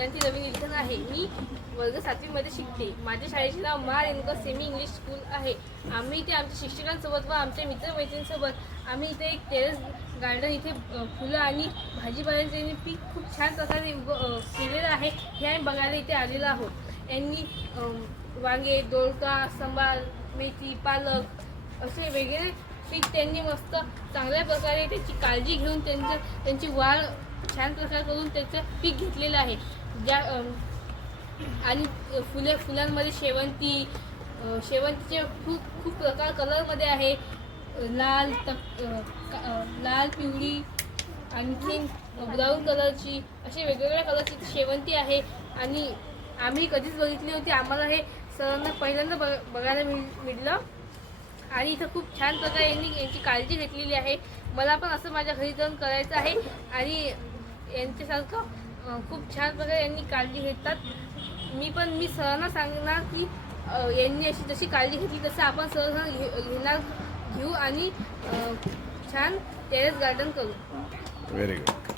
विद्यार्थी रवी निलकन आहे. मी वर्ग सातवीमध्ये शिकते. माझ्या शाळेचे नाव मार एनकर सेमी इंग्लिश स्कूल आहे. आम्ही इथे आमच्या शिक्षकांसोबत व आमच्या मित्रमैत्रिणींसोबत आम्ही इथे एक टेरेस गार्डन इथे फुलं आणि भाजीपाल्यांचे पीक खूप छान प्रकारे उग केलेलं आहे. हे आम्ही बघायला इथे आलेलो आहोत. यांनी वांगे दोडका सांबार मेथी पालक असे वेगळे पीक त्यांनी मस्त चांगल्या प्रकारे त्याची काळजी घेऊन त्यांचं त्यांची वाढ छान प्रकारे करून त्याचं पीक घेतलेलं आहे. ज्या आणि फुले फुलांमध्ये शेवंती शेवंतीचे खूप खूप प्रकार कलरमध्ये आहे. लाल तक का- लाल पिवळी आणखीन ब्राऊन कलरची असे वेगवेगळ्या कलरची शेवंती आहे. आणि आम्ही कधीच बघितली होती. आम्हाला हे सरांना पहिल्यांदा बघ बघायला मिळ मिळलं. आणि इथं खूप छान प्रकारे यांनी यांची काळजी घेतलेली आहे. मला पण असं माझ्या घरी जाऊन करायचं आहे. आणि यांच्यासारखं खूप छान प्रकारे यांनी काळजी घेतात. मी पण मी सरांना सांगणार की यांनी अशी जशी काळजी घेतली तसं आपण सहज घे घेणार घेऊ आणि छान टेरेस गार्डन करू. Very good